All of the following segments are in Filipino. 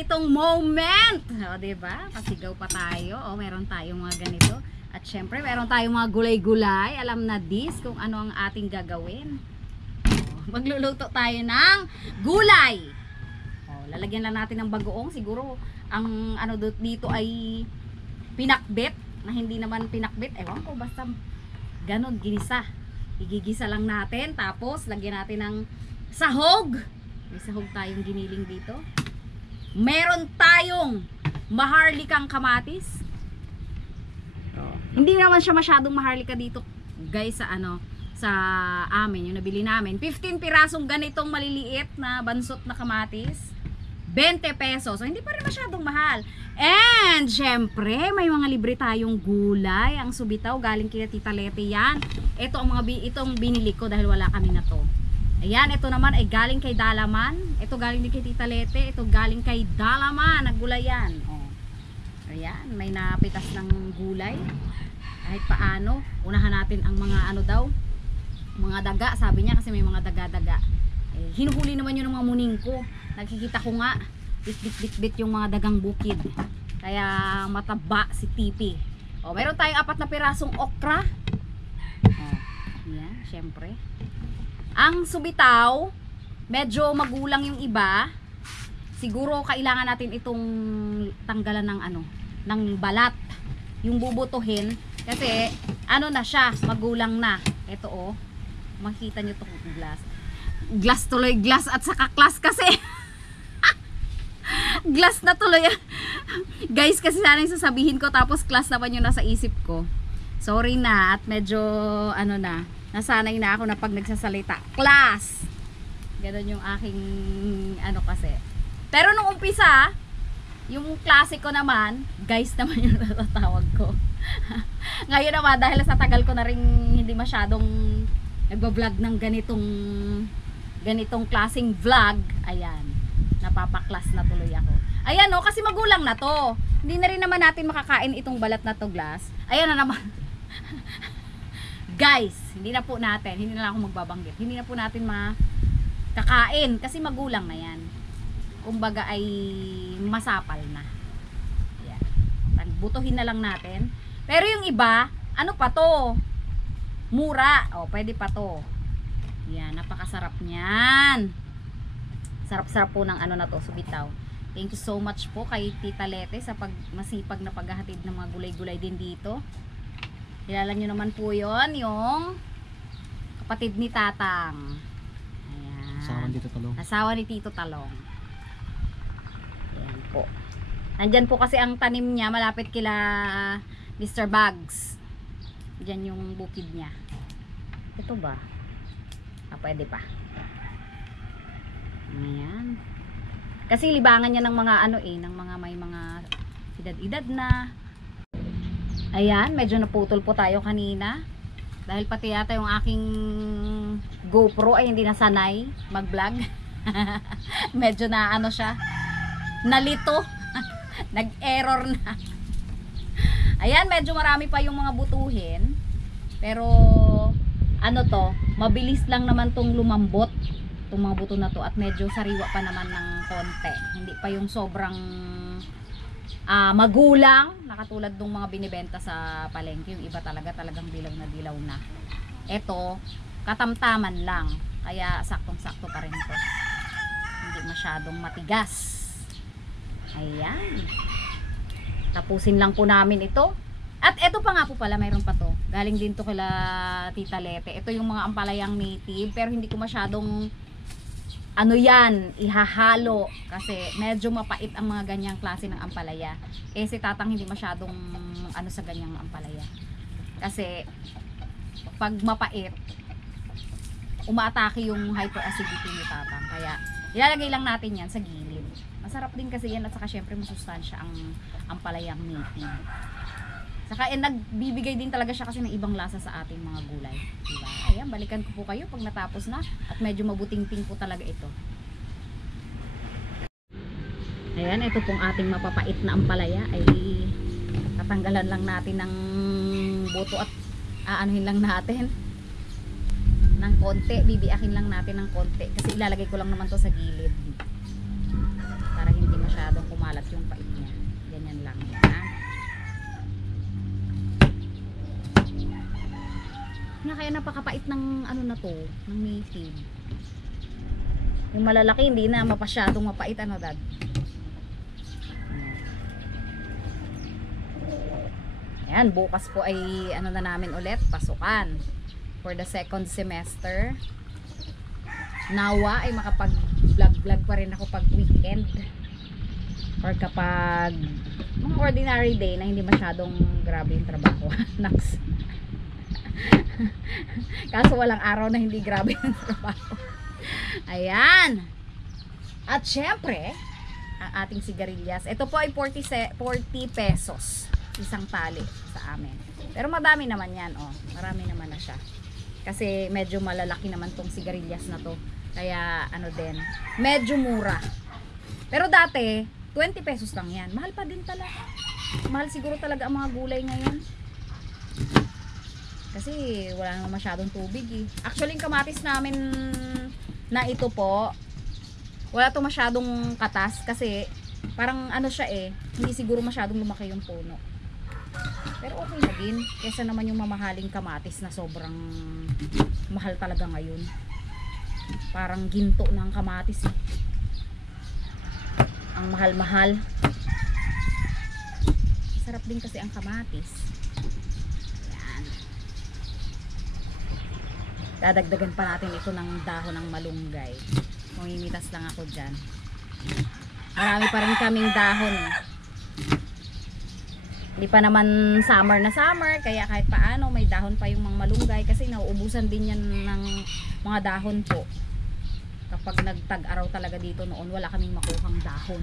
ganitong moment. O, diba? Pasigaw pa tayo. O, meron tayong mga ganito. At syempre, meron tayong mga gulay-gulay. Alam na this kung ano ang ating gagawin. O, magluluto tayo ng gulay. O, lalagyan lang natin ng bagoong. Siguro, ang ano dito ay pinakbit. Na hindi naman pinakbit. Ewan ko, basta ganon, ginisa. Igigisa lang natin. Tapos, lagyan natin ng sahog. May sahog tayong giniling dito. Meron tayong maharlikang kamatis. Hindi naman siya masyadong maharlika dito, guys, sa ano, sa amin, yung nabili namin. 15 pirasong ganitong maliliit na bansot na kamatis. 20 pesos. So, hindi pa rin masyadong mahal. And, syempre, may mga libre tayong gulay. Ang subitaw, galing kina Tita Lete yan. Ito ang itong binili ko dahil wala kami na to. Ayan, ito naman ay galing kay Dalaman. Ito galing din kay Tita Lete. Ito galing kay Dalaman. Naggulay yan. Oh. Ayan, may napitas ng gulay. Kahit paano, unahan natin ang mga ano daw, mga daga. Sabi niya kasi may mga daga-daga. Eh, hinuhuli naman yun ng mga muning ko. Nakikita ko nga, bit yung mga dagang bukid. Kaya mataba si Tipi. O, meron tayong 4 na pirasong okra. O, yan, syempre. Ang subitaw, medyo magulang yung iba. Siguro kailangan natin itong tanggalan ng ano, ng balat. Yung bubutuhin. Kasi, ano na siya, magulang na. Ito oh, makita nyo itong glass. Glass tuloy, glass at saka class kasi. Glass na tuloy. Guys, kasi sana yung sasabihin ko tapos class naman yung nasa isip ko. Sorry na at medyo ano na, nasanay na ako na pag nagsasalita. Class! Ganon yung aking ano kasi. Pero nung umpisa, yung klase ko naman, guys naman yung natatawag ko. Ngayon naman, dahil sa tagal ko na rin hindi masyadong nagbablog ng ganitong klaseng vlog, ayan, napapaklas na tuloy ako. Ayan o, kasi magulang na to. Hindi na rin naman natin makakain itong balat na to, glass. Ayan na naman. Guys, hindi na po natin, hindi na lang ako magbabanggit. Hindi na po natin makakain kasi magulang na yan. Kumbaga ay masapal na. Ayan. Butuhin na lang natin. Pero yung iba, ano pa to? Mura. O, pwede pa to. Yan, napakasarap niyan. Sarap-sarap po ng ano na to, subitaw. Thank you so much po kay Tita Lete sa masipag na paghahatid ng mga gulay-gulay din dito. Kilala nyo naman po yon, yung kapatid ni Tatang. Ayan. Asawa ni Tito Talong. Asawa ni Tito Talong. Ayan po. Nandyan po kasi ang tanim niya, malapit kila Mr. Bugs. Diyan yung bukid niya. Ito ba? Pwede pa. Ayan. Kasi libangan niya ng mga ano ng mga may mga edad-edad na. Ayan, medyo naputol po tayo kanina. Dahil pati yata yung aking GoPro ay hindi nasanay mag-vlog. Medyo na ano siya, nalito. Nag-error na. Ayan, medyo marami pa yung mga butuhin. Pero ano to, mabilis lang naman tong lumambot itong mga buto na to at medyo sariwa pa naman ng konti. Hindi pa yung sobrang magulang na katulad ng mga binibenta sa palengke. Yung iba talagang dilaw na. Ito, katamtaman lang. Kaya saktong-sakto pa rin to. Hindi masyadong matigas. Ayan. Tapusin lang po namin ito. At ito pa nga po pala, mayroon pa to. Galing din to kila Tita Lete. Ito yung mga ampalayang native, pero hindi ko masyadong ano yan, ihahalo. Kasi medyo mapait ang mga ganyang klase ng ampalaya. Eh si Tatang hindi masyadong ano sa ganyang ampalaya. Kasi pag mapait, umaatake yung hyperacidity ni Tatang. Kaya ilalagay lang natin yan sa gilid. Masarap din kasi yan at saka syempre masustansya ang ampalayang native. Saka nagbibigay din talaga siya kasi ng ibang lasa sa ating mga gulay. Diba? Ayan, balikan ko po kayo pag natapos na. At medyo mabuting-ting po talaga ito. Ayan, ito pong ating mapapait na ampalaya. Ay tatanggalan lang natin ng buto at aanuhin lang natin ng konti. Bibiakin lang natin ng konti. Kasi ilalagay ko lang naman to sa gilid. Para hindi masyadong kumalat yung pait niya. Ganyan lang yan. Kaya napakapait ng ano na to, ng native. Yung malalaki hindi na mapasyadong mapait, ano dad? Ayan, bukas po ay ano na namin ulit, pasukan for the second semester. Nawa ay makapag-vlog pa rin ako pag weekend or kapag mga ordinary day na hindi masyadong grabe yung trabaho. Naks. Kaso walang araw na hindi grabe yung trabaho. Ayan. At syempre, ang ating sigarilyas. Ito po ay 40 pesos. Isang tali sa amin. Pero madami naman yan, oh. Marami naman na siya. Kasi medyo malalaki naman tong sigarilyas na to. Kaya ano din, medyo mura. Pero dati, 20 pesos lang yan. Mahal pa din talaga. Mahal siguro talaga ang mga gulay ngayon. Kasi wala naman masyadong tubig eh. Actually, yung kamatis namin na ito po, wala to masyadong katas kasi parang ano siya eh, hindi siguro masyadong lumaki yung puno. Pero okay na din. Kesa naman yung mamahaling kamatis na sobrang mahal talaga ngayon. Parang ginto ng kamatis eh. Ang mahal-mahal. Sarap din kasi ang kamatis. Yan. Dadagdagan pa natin ito ng dahon ng malunggay. Mamimitas lang ako dyan. Marami pa rin kaming dahon eh. Hindi pa naman summer na summer, kaya kahit paano may dahon pa yung mga malunggay kasi nauubusan din yan ng mga dahon po. Kapag nagtag-araw talaga dito noon, wala kaming makuhang dahon.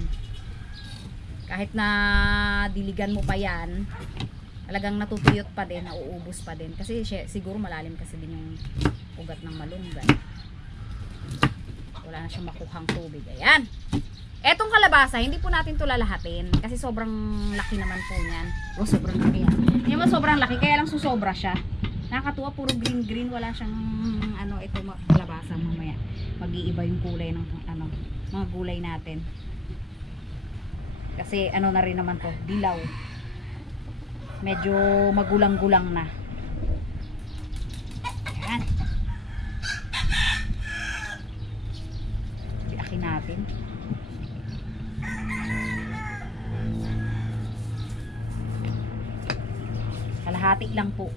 Kahit na diligan mo pa yan, talagang natutuyot pa din, nauubos pa din. Kasi siguro malalim kasi din yung ugat ng malunggay. Wala na siyang makuhang tubig. Ayan! Etong kalabasa, hindi po natin ito lalahatin kasi sobrang laki naman po niyan. O, sobrang laki yan. Hindi naman sobrang laki, kaya lang susobra siya. Nakakatuwa, puro green, wala siyang ano, ito kalabasa mamaya. Mag-iiba yung kulay ng ano, mga gulay natin. Kasi ano na rin naman to, dilaw. Medyo magulang-gulang na. Ayan. Biakin natin. Kalahati lang po.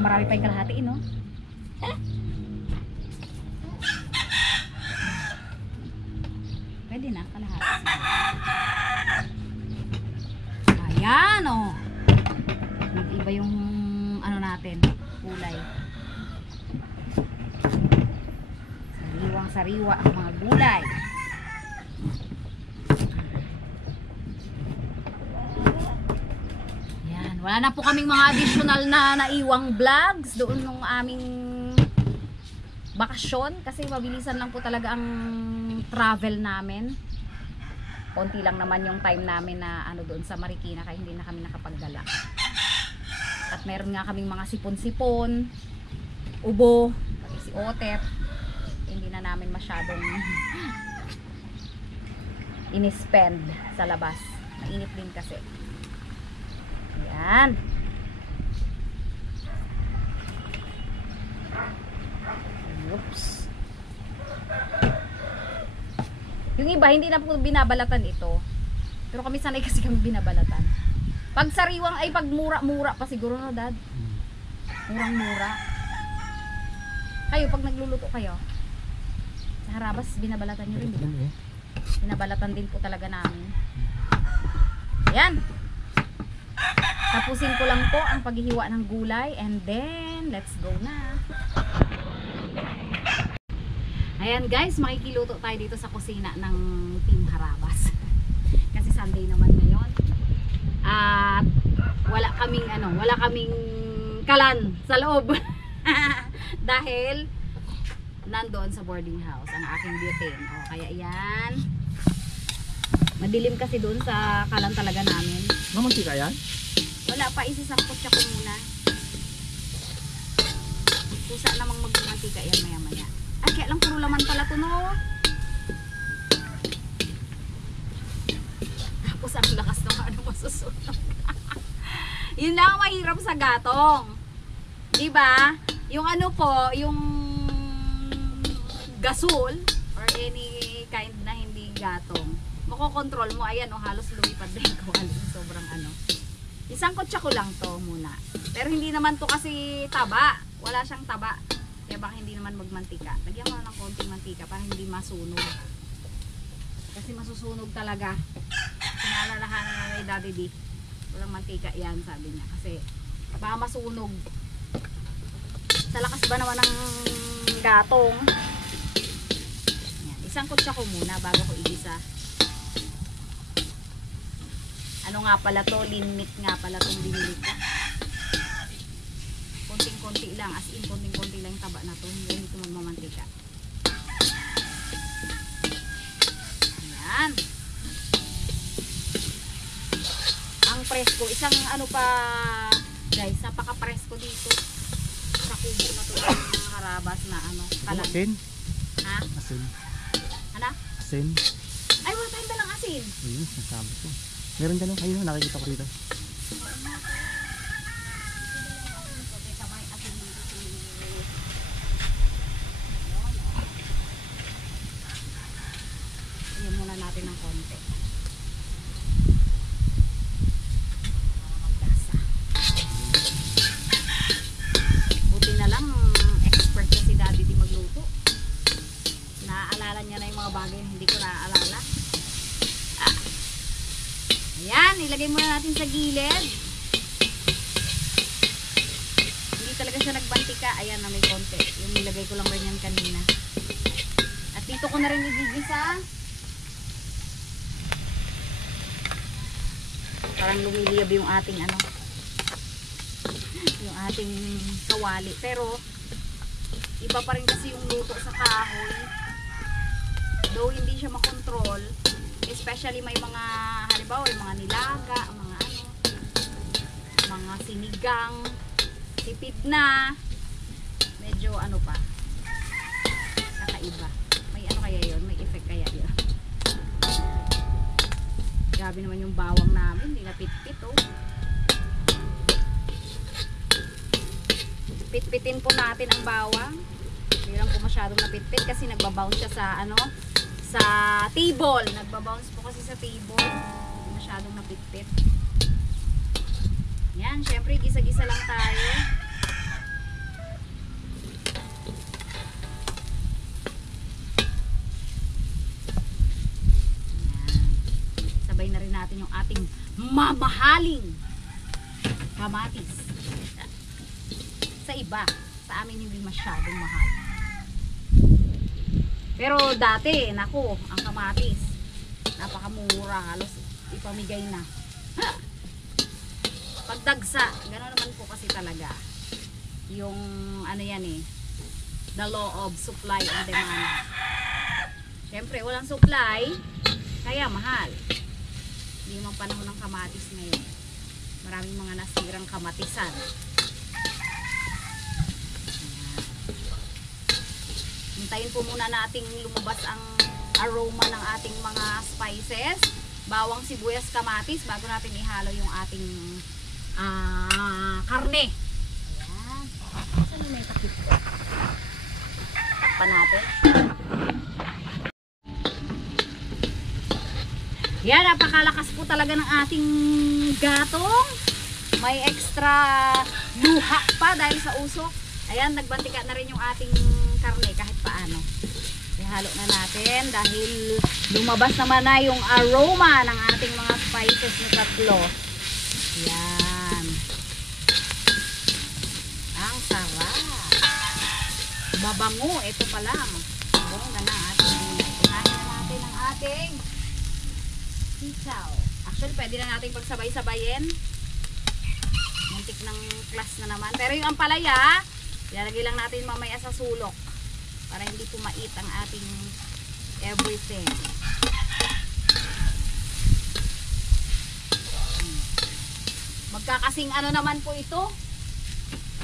Marami pa yung kalahati, no? Pwede na, kalahati. Ayan, oh. Nag-iba yung ano natin, kulay. Sariwang-sariwa ang mga gulay. Wala na po kaming mga additional na naiwang vlogs doon nung aming bakasyon kasi mabilisan lang po talaga ang travel namin. Konti lang naman yung time namin na ano doon sa Marikina kaya hindi na kami nakapagdala. At meron nga kaming mga sipon-sipon, ubo, pati si Otep. Hindi na namin masyadong in-spend sa labas. Mainit din kasi. Ayan. Oops. Yung iba hindi na po binabalatan ito. Pero kami sanay kasi kami binabalatan. Pag sariwang ay pag mura-mura pa siguro no, dad. Murang-mura. Kayo pag nagluluto kayo sa harabas binabalatan niyo rin, di ba? Binabalatan din po talaga namin. Ayan. Tapusin ko lang po ang paghihiwa ng gulay and then let's go na. Ayan guys, makikiluto tayo dito sa kusina ng Team Harabas. Kasi Sunday naman ngayon. At wala kaming kalan sa loob. Dahil nandoon sa boarding house ang aking butane. O kaya yan. Madilim kasi doon sa kalan talaga namin. Mamantika yan? Wala pa, isisangkot siya ko muna. Kusa namang magmantika yan maya maya. Ay, kaya lang puro laman pala to, no? Tapos ang lakas ng ano masusunog. Yun lang ang mahirap sa gatong. Diba? Yung ano po, yung gasol or any kind na hindi gatong, makokontrol mo. Ayan, halos lumipad din ko. Sobrang ano. Isang kutsa ko lang to muna. Pero hindi naman to kasi taba. Wala siyang taba. Kaya baka hindi naman magmantika. Lagyan mo ng konting mantika para hindi masunog. Kasi masusunog talaga. Sinalalahanan na may Daddy D. Walang mantika yan, sabi niya. Kasi baka masunog. Sa lakas ba naman ng gatong? Yan. Isang kutsa ko muna bago ko igisa. Ano nga pala to? Linmit nga pala itong binili ko. Konting-konti lang. As in, konting-konti lang yung taba na to. Hindi ito magmamantika. Ayan. Ang presko. Isang ano pa, guys. Napaka-presko dito. Sa kubo na to. Ang harabas na ano. Kalang. Asin? Ha? Asin. Ano? Asin? Ay, wala tayong dalang asin. Ayun, nasabi ko. Meron dyan kayo, nakikita ko dito. Ayan muna natin ng konti. Magkasa. Buti na lang, expert na si Daddy di magluto. Naaalala niya na yung mga bagay na hindi ko naaalala. Ayan, ilagay muna natin sa gilid. Hindi talaga siya nagbantika. Ayan na may konti. Yung nilagay ko lang rin yan kanina. At dito ko na rin igigisa. Parang lumiliyab yung ating ano. Yung ating kawali. Pero, iba pa rin kasi yung luto sa kahoy. Though hindi siya makontrol. Especially may mga, halimbawa, yung mga nilaga, mga ano, mga sinigang, tipid na, medyo ano pa, kakaiba. May ano kaya yun? May effect kaya yun? Grabe naman yung bawang namin, hindi napit-pit oh. Pit-pitin po natin ang bawang. Hindi lang po masyadong napit-pit kasi nagbabounce siya sa ano, sa table. Nagbabounce po kasi sa table. Hindi masyadong napitpit. Yan, syempre gisa-gisa lang tayo. Yan. Sabay na rin natin yung ating mamahaling kamatis. Sa iba, sa amin hindi masyadong mahal. Pero dati, naku, ang kamatis, napakamura, halos ipamigay na. Pagdagsa, gano'n naman po kasi talaga. Yung, ano yan eh, the law of supply and demand. Siyempre, walang supply, kaya mahal. Hindi mang panahon ng kamatis ngayon. Maraming mga nasirang kamatisan. Hintayin po muna nating lumabas ang aroma ng ating mga spices, bawang, sibuyas, kamatis bago natin ihalo yung ating karne. Ayan. Saan na yung takip ko? Takpan natin. Yan, napakalakas po talaga ng ating gatong. May extra luha pa dahil sa usok. Ayan, nagbantika na rin yung ating karne kahit paano. Ihalo na natin dahil lumabas naman na yung aroma ng ating mga spices na tatlo. Yan. Ang sarap. Babango. Ito pa lang. Bango na ng ating gulay. Kunahin na natin ang ating sitaw. Actually, pwede na natin pagsabay-sabayin. Muntik ng class na naman. Pero yung ampalaya, ilalagay lang natin mamaya sa sulok para hindi pumait ang ating everything. Magkakasing ano naman po ito,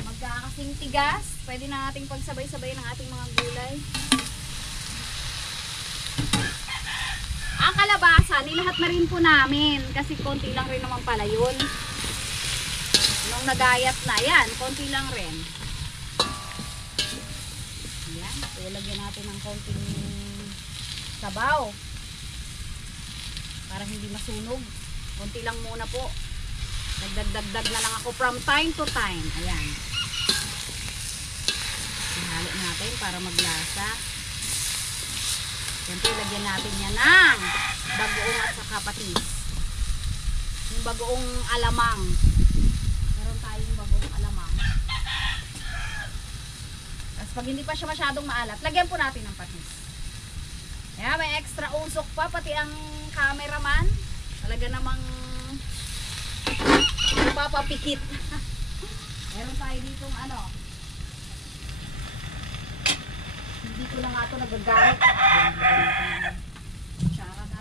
magkakasing tigas. Pwede na nating pagsabay-sabay ng ating mga gulay. Ang kalabasa, nilahat na rin po namin. Kasi konti lang rin naman pala yun. Nung nagayat na, yan, konti lang rin. Yan, ilagyan natin ng konting sabaw. Para hindi masunog. Konti lang muna po. Nagdagdag na lang ako from time to time. Ayan. Ihalo natin para maglasa. Siyempre, lagyan natin yan ng bagoong at saka patis. Yung bagoong alamang. Meron tayong bagoong alamang. Tapos pag hindi pa siya masyadong maalat, lagyan po natin ng patis. Ayan, may extra usok pa, pati ang cameraman. Talaga namang papapikit. Meron tayo ditong ano. Hindi ko lang ito nagagamit. Tsara na.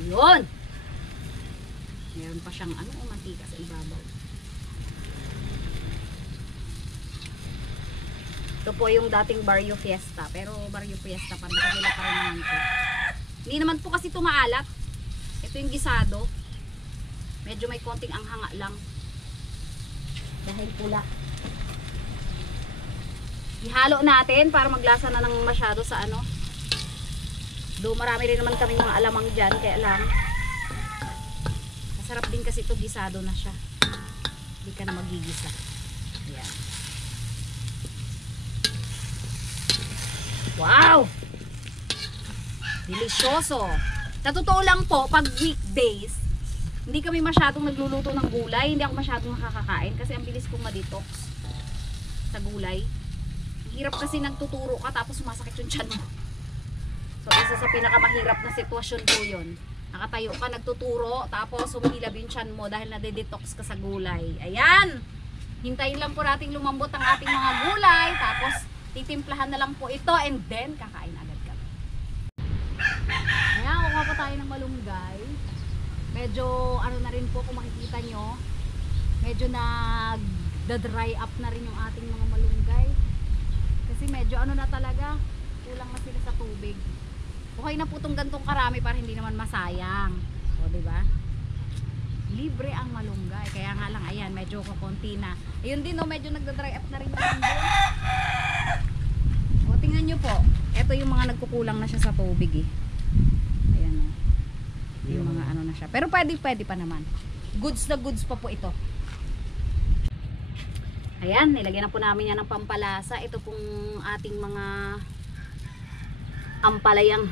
Yun. Meron pa siyang ano, mantika sa ibabaw. Ito po yung dating Barrio Fiesta. Pero Barrio Fiesta pa rin nila pa rin naman ito. Hindi naman po kasi ito maalat. Ito yung gisado. Medyo may konting anghanga lang. Dahil pula. Ihalo natin para maglasa na ng masyado sa ano. Do marami rin naman kaming mga alamang dyan. Kaya lang. Masarap din kasi ito gisado na siya. Hindi ka na magigisa. Ayan. Wow! Delisyoso. Sa totoo lang po, pag weekdays, hindi kami masyadong nagluluto ng gulay. Hindi ako masyadong nakakakain kasi ang bilis kong ma-detox sa gulay. Hirap kasi nagtuturo ka tapos sumasakit yung tiyan mo. So, isa sa pinakamahirap na sitwasyon po yun. Nakatayo ka, nagtuturo, tapos humihilab yung tiyan mo dahil nade-detox ka sa gulay. Ayan! Hintayin lang po nating lumambot ang ating mga gulay, tapos titimplahan na lang po ito and then kakain agad kami. Ayan, kukuha pa tayo ng malunggay. Medyo ano na rin po kung makikita nyo, medyo nag-dry up na rin yung ating mga malunggay. Kasi medyo ano na talaga, kulang na sila sa tubig. Okay na po itong gantong karami para hindi naman masayang. O, diba? Libre ang malunggay. Kaya nga lang, ayan, medyo kukunti na. Ayun din, no, medyo nagda-dry up na rin naman din. O, tingnan nyo po. Ito yung mga nagkukulang na siya sa tubig, eh. Ayan, o. Yung mga ano na siya. Pero pwede pa naman. Goods na goods pa po ito. Ayan, nilagyan na po namin yan ng pampalasa. Ito pong ating mga ampalayang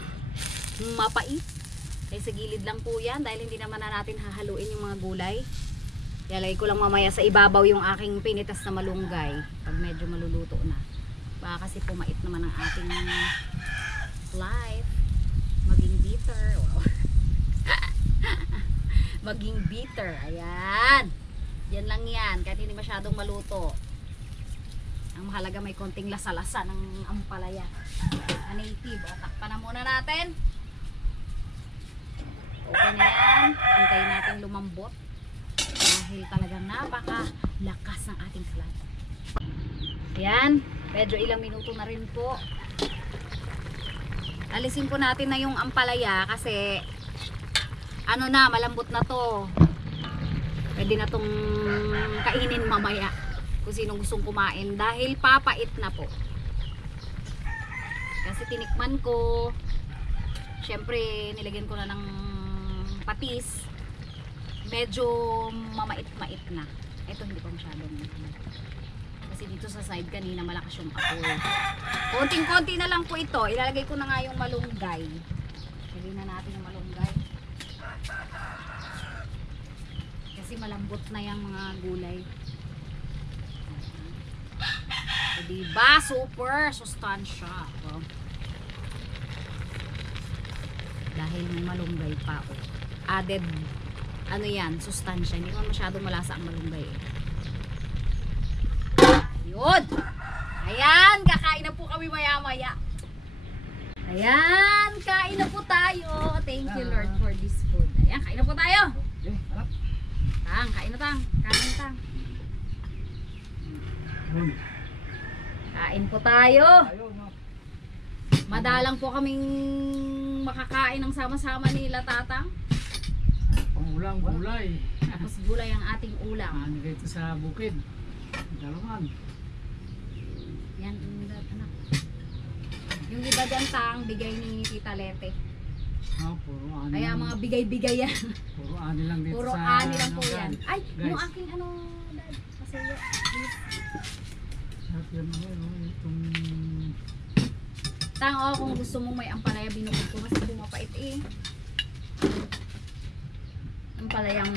mapait. Kaya sa gilid lang po yan dahil hindi naman na natin hahaluin yung mga gulay. Ilalagay ko lang mamaya sa ibabaw yung aking pinitas na malunggay pag medyo maluluto na. Baka kasi pumait naman ang ating life. Maging bitter. Wow. Maging bitter. Ayan. Yan lang yan. Kahit hindi masyadong maluto. Ang mahalaga may konting lasa-lasa ng ampalaya. Na native. O, takpan na muna natin. Okay na yan. Hintayin natin lumambot. Dahil talagang napaka-lakas ng ating flat. Ayan. Medyo ilang minuto na rin po. Alisin po natin na yung ampalaya kasi ano na, malambot na to. Pwede na tong kainin mamaya kung sinong gustong kumain dahil papait na po. Kasi tinikman ko, syempre nilagyan ko na ng patis, medyo mamait-mait na. Ito hindi pa masyadong, kasi dito sa side kanina malakas yung apoy. Konting-konti na lang po ito. Ilalagay ko na nga yung malunggay. Lagay na natin yung malunggay kasi malambot na yung mga gulay. So, diba? Super sustansya. Oh. Dahil may malunggay pa. Oh. Added, ano yan, sustansya. Hindi ko masyadong malasa ang malunggay. Yun! Ayan, kakain na po kami maya-maya. Ayan, kain na po tayo. Thank you Lord for this food. Ayan, kain na po tayo. Tang, kain na tang. Kain na tang. Yun. Kain po tayo. Ayun, no? Madalang po kaming makakain ng sama-sama nila tatang. Pangulang gulay. Tapos gulay ang ating ulam. Ano dito sa bukid. Dalaman. Yan, anak. Yung iba dyan tang, bigay ni Tita Lete. Puro ani. Kaya mga bigay-bigay yan. Puro ani lang dito Puro sa... ani lang po ano, yan. Ay, guys. yung aking ano, dad. Kasi Sarap yan ano, itong... tang, oh, kung gusto mong may ampalaya, binukod ko kasi bumapait eh. Ampalayang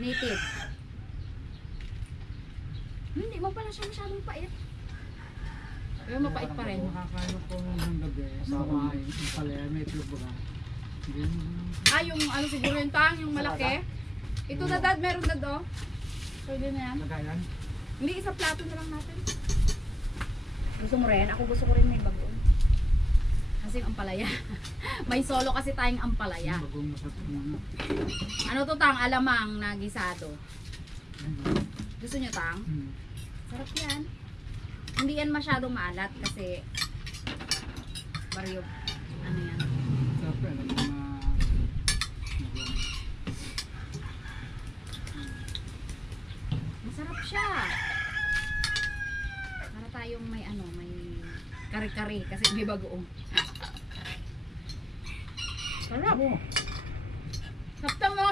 native. Hindi mo pala siya masyadong pait. Pero mapait pa rin. Makakain ko ng gabi. Sama yung palaya, may itlog ba? Hindi mo... Ah, yung ano siguro yung tang, yung malaki. Ito na dad, meron dad oh. Pwede na yan. Lagayan? Hindi, isa plato na lang natin. Gusto mo rin? Ako gusto ko rin may bagoong. Kasi yung ampalaya. May solo kasi tayong ampalaya. Bagong masarap muna. Ano to tang? Alamang na gisado. Gusto nyo tang? Sarap yan. Hindi yan masyadong maalat kasi baryo. Ano yan? Sarap yan. Ang mga... Masarap siya. Para tayong may ano, may kare-kare kasi may bagoong. Sarap. Sapta mo.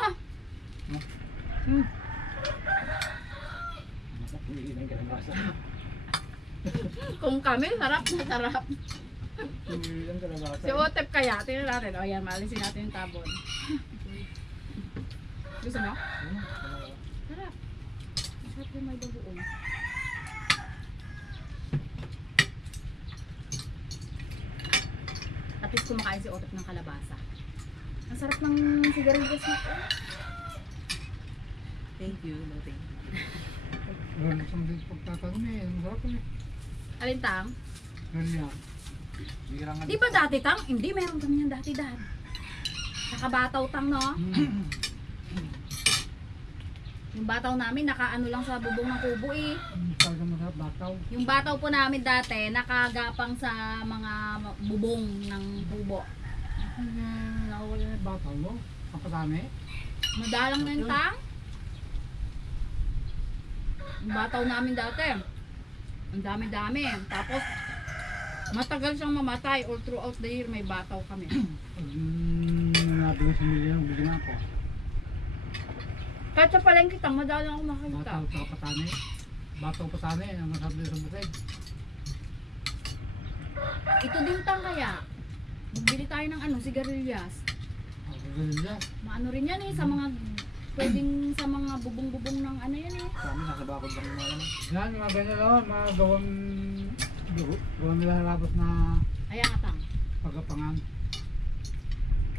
Kung kami, sarap na sarap. Si Otep kaya, tingnan natin. O yan, maalisin natin yung tabon. Gusto mo? Sarap. Masarap yung may bagoong. At least kumakain si Otep ng kalabasa. Ang sarap ng sigarilyas na ito. Thank you. No, thank you. Meron isang din pagtatanong eh. Masarap yun eh. Alin tang? Ganyan. Di ba dati tang? Hindi, meron kami yan dati dad. Nakabataw tang no? Yung bataw namin nakaano lang sa bubong ng kubo eh. Talagang masarap bataw. Yung bataw po namin dati nakagapang sa mga bubong ng kubo. Nakawala na yung bataw no? Kapatami. Madalang na yung tang. Yung bataw namin dati. Ang dami-dami. Tapos matagal siyang mamatay. All throughout the year may bataw kami. Pag nabili sa milyon, bigyan ako. Kahit sa palengke tang, madalang ako makakita. Bataw sa kapatami. Bataw patami. Ang masarap din sa bukid. Ito din tang kaya. Magbili tayo ng ano, sigarilyas. Ganyan dyan. Maano rin yan eh, sa mga pwedeng sa mga bubong-bubong ng ano yan eh. Sa amin, nasa bakod lang naman. Yan, mga ganyan o. Mga gawang nila harapos na Ayan nga tang. pagapangan.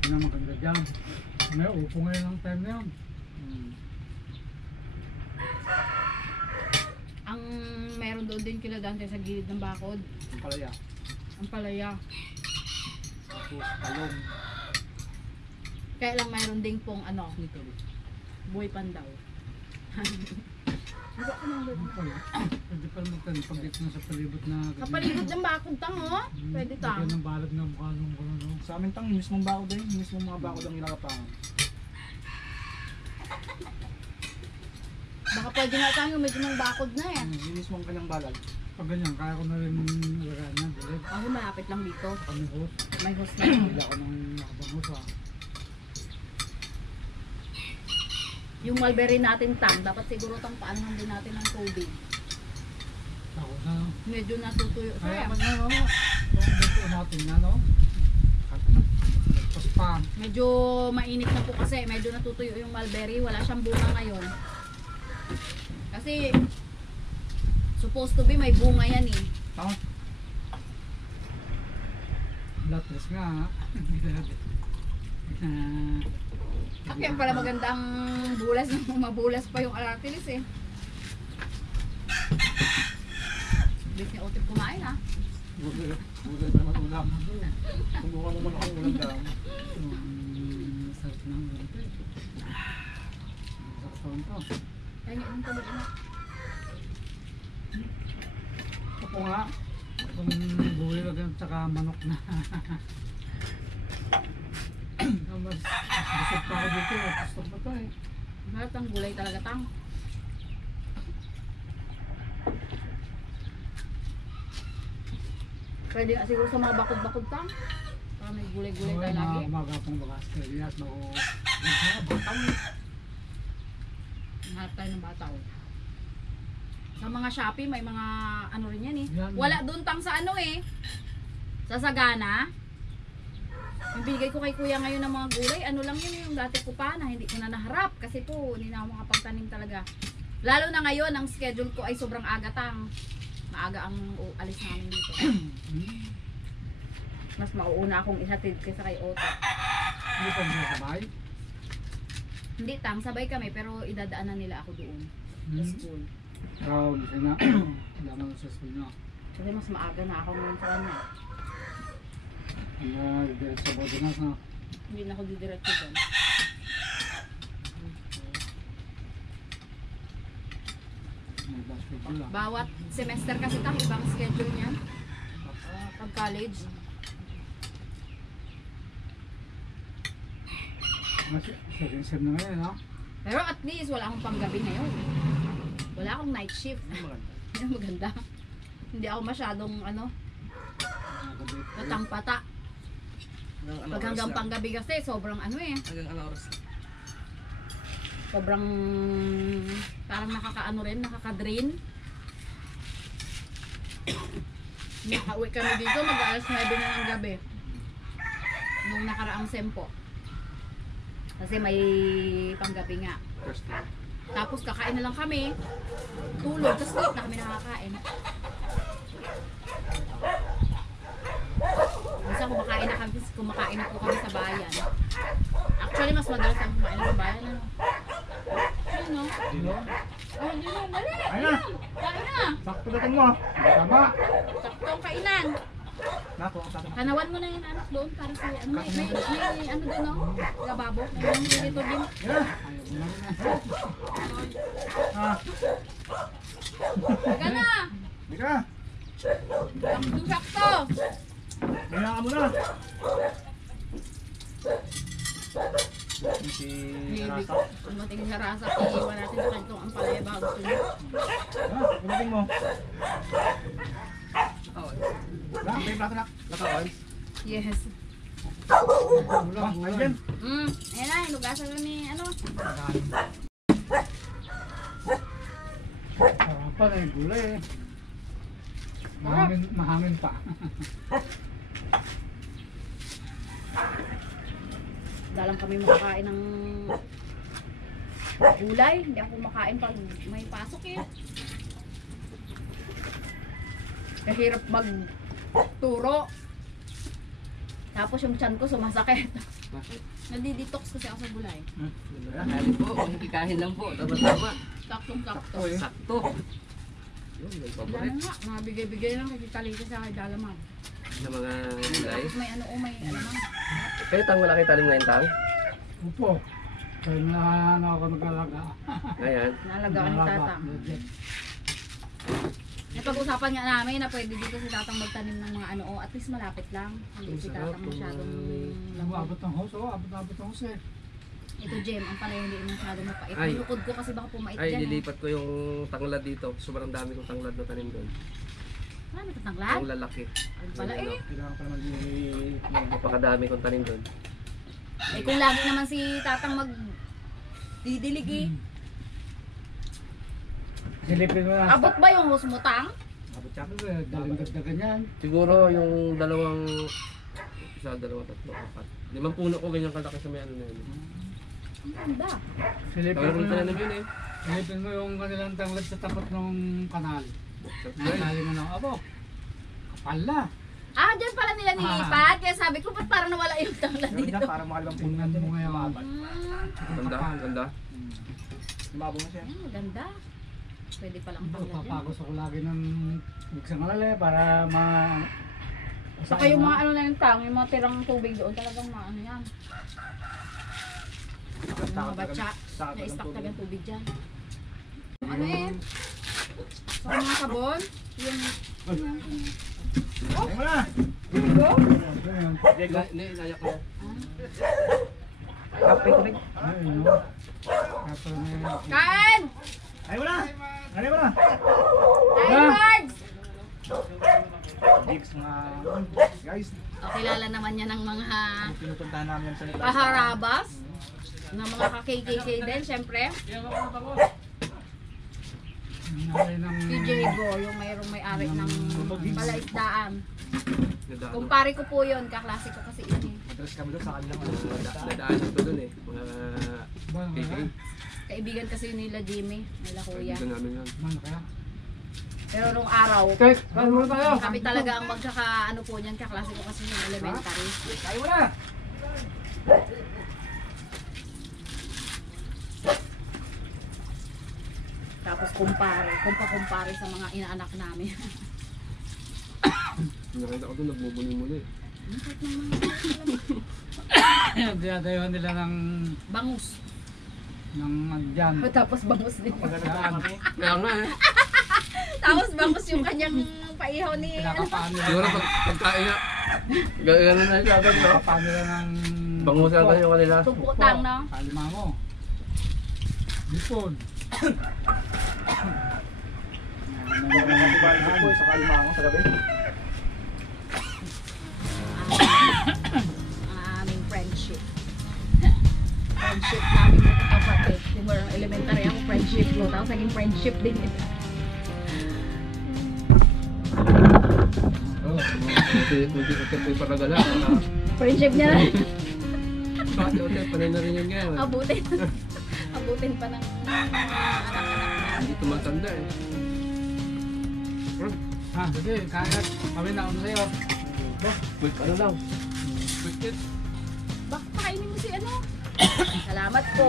Yun ang maganda dyan. May upo ngayon ang time na yun. Ang meron doon din kila Dante sa gilid ng bakod. Ang palaya. Ang palaya. Tapos, talong. Kaya lang mayroon din pong ano, nito. Buhay pandaw. Diba ko nang Ano pala? Pwede pala magtanong pag dito na sa palibot na... kapalibot ng bakod tang oh. Pwede tang. Lagyan ng balag na mukha nung ano. Sa amin tang, mismong bakod din. Mismong mga bakod ang nilakapangan. Baka pwede nga tayo medyo ng bakod na eh. Yung mismong kanyang balag. Pag ganyan, kaya ko na rin lagayan na. Bilid. Ako malapit lang dito. Kami host. May host na. Bila ko ng nakabang host. Yung mulberry natin tang, dapat siguro tang paanahan din natin ng tubig. Ako na. Medyo natutuyo. Kaya Kaya, man na, no? Kung dito natin na, no? Paspan. medyo mainit na po kasi. Medyo natutuyo yung mulberry. Wala siyang bunga ngayon. Kasi, supposed to be may bunga yan eh. Tama. Latres nga, ha? Kaya pala magandang bulas na mabulas pa yung aratilis eh. Bilis niya Otep kumain ha. Budol pa naman ulam. Kumuha naman ako ulam daw. Sarap ng ito. Sarap to. Kaya niya ang tuloy na. Ako nga. Kung gulay lang tsaka manok na. Mas busog pa ako dito. Gusto pa to eh. Lahat ang gulay talaga tang. Pwede nga siguro sa mga bakod-bakod tang. Para may gulay-gulay tayo lagi. Umaga pang bakas kayo. Yes, batang. Hanap tayo ng bataw. Sa mga Shopee, may mga ano rin yan eh. Yan. Wala doon tang sa ano eh. Sa Sagana. Yung binigay ko kay kuya ngayon ng mga gulay, ano lang yun yung dati ko pa na hindi ko na naharap. Kasi po, hindi na ako makapagtanim talaga. Lalo na ngayon, ang schedule ko ay sobrang aga tang. Maaga ang alis namin dito. Mas mauuna akong ihatid kaysa kay Otto. Hindi pa mo sabay. Hindi tang, sabay kami pero idadaanan nila ako doon sa school. Ikaw, na. Laman sa school nyo. Kasi mas maaga na ako ngayon sa kanya. Direct sa Bodonas na. Hindi na ako didiretso doon. May basketball lang. Bawat semester kasi tang ibang schedule niyan. Pag college. Mas second sem na ngayon, no? Pero at least wala akong panggabi ngayon. Wala akong night shift. Yan maganda. Hindi ako masyadong ano, patang-pata. Pag hanggang panggabi kasi sobrang ano eh. Hanggang ano oras? Sobrang parang nakakaano rin, nakaka-drain. Nakauwi kami dito mag-alas 9 na ng gabi. Nung nakaraang sempo. Kasi may panggabi nga. Tapos kakain na lang kami. Tulog, tapos late na kami nakakain. Minsan kumakain na po kami sa bayan. Actually, mas madalas ang kumain sa bayan. Ano? Ayun no? Oh, yun na, dali! Ayun na! Kain na! Sakto dating mo! Tama! Saktong kainan! Nako, ang tatama. Kanawan mo na yung anak doon para sa ano, may ano doon no? Lababo. May dito din. Yeah! Ayaw mo lang na. Ah! Taga na! Mika! Sakto! Maya ka muna! Si Baby ko. Kung matingin sa rasa, iiwan natin sa kantong ang palaya bago gusto niyo. Ah, kumating mo. Lang, may plato na. Naka-on? Yes. Ulang, ayun. Ayan na, hinugasan ko ni ano. Sarap pa na yung gulay eh. Mahangin pa. Dalang kami makakain ng gulay. Hindi ako kumakain pag may pasok eh. Kahirap magturo. Tapos yung tiyan ko sumasakit. Bakit? Nadi-detox kasi ako sa gulay. Kali po, kikahin lang po. Tama-tama. Saktong-sakto. Sakto. Yun, may Wala paborit. na nga. Mga bigay-bigay lang kay Tita Lisa sa kay Dalamag. Na mga gulay. Tapos may ano o may alamang. Kayo tang wala kayo talim ngayon tang? Upo. Kaya na ano ako nag-alaga. Ayan. Nalagaan ni Tatang. Napag-usapan nga namin na pwede dito si Tatang magtanim ng mga ano o at least malapit lang. Hindi si Tatang masyadong lamang. Abot ng hose, oh. Abot ng hose eh. Ito Jem, ang palaya hindi masyadong mapait. Ay. Yung lukod ko kasi baka pumait Ay, dyan. lilipat ko yung tanglad dito. Sobrang dami kong tanglad na tanim doon. Ano ito tanglad? Ang lalaki. Ano pala Yun, eh. Kailangan pa naman Napakadami kong tanim doon. Eh kung lagi naman si Tatang mag didilig eh. silipin mo na. Abot ba yung hose mo Tang? Abot siya ko eh. Daling dagdagan yan. Siguro yung dalawang isa, dalawa, tatlo, apat. 5 puno ko ganyan kalaki sa may ano na yun. Ang ganda. Silipin Kaya mo kong yung, tanim yun eh. silipin mo yung kanilang tanglad sa tapat ng kanal. Nasali mo na, abo. Kapal na. Ah, dyan pala nila nilipat. Kaya sabi ko, ba't parang nawala yung tanglad dito? Para makalabang punan mo ngayon. Ganda, ganda. Lumabo mo siya. Ganda. Pwede palang tanglad yan. Papagos ako lagi ng buksang alala para ma... Saka yung mga ano na yung tang, yung mga tirang tubig doon, talagang maano yan. Yung mga batya, na-stock talagang tubig dyan. Ano eh? Sa mga sabon, yung Ay mo na. Hindi, nayak ko. Kape ko rin. Ayun, no? Kapag may... kain! Ay mo na. Ay mo na. Kain, Margs! Gigs mga guys. O, kilala naman niya ng mga Pinupuntahan namin sa Litas. kaharabas. Ng mga ka-KKK din, syempre. Nangyari ng... Si Diego, yung mayroong may-ari ng palaisdaan. Kumpare ko po yun, kaklase ko kasi ini. Madalas kami doon sa kanilang Nadaan ito doon eh. Mga Buwan KK. kaya? Kaibigan kasi nila Jimmy, nila kuya. Kaibigan namin yun. Buwan kaya? Pero nung araw, Okay, kain muna tayo. kami talaga ang magkaka ano po niyan, kaklase ko kasi yung elementary. Ay mo na. Tapos kumpare sa mga inaanak namin. Nakita ko doon, nagmumuni-muni. Dinadayuhan nila ng... Bangus. Dyan. Tapos bangus din. Daan. Kaya nga eh. Tapos bangus yung kanyang paihaw ni ano. Pinakapaan nila. Siguro pagkain nga. Gano'n na siya doon, no? Pinakapaan nila ng... Bangusan kasi yung kanila. Tumputang, no? Kalimamo. Lipon. Nakatibalik po sa Kalimango sa gabi. Ang aming friendship. Friendship namin ng kapatid. Siguro elementary ako, friendship ko. Tapos naging friendship din yun. Oo. Kunti ko tayo paragala. Friendship niya na. Bakit panay na rin yan ngayon. Abutin. Abutin pa ng anak-anak na. Hindi tumatanda eh. Ha, sige, kaya kami na ano sa'yo. Quick ano lang. Quick it. Baka pakainin mo si ano. Salamat po.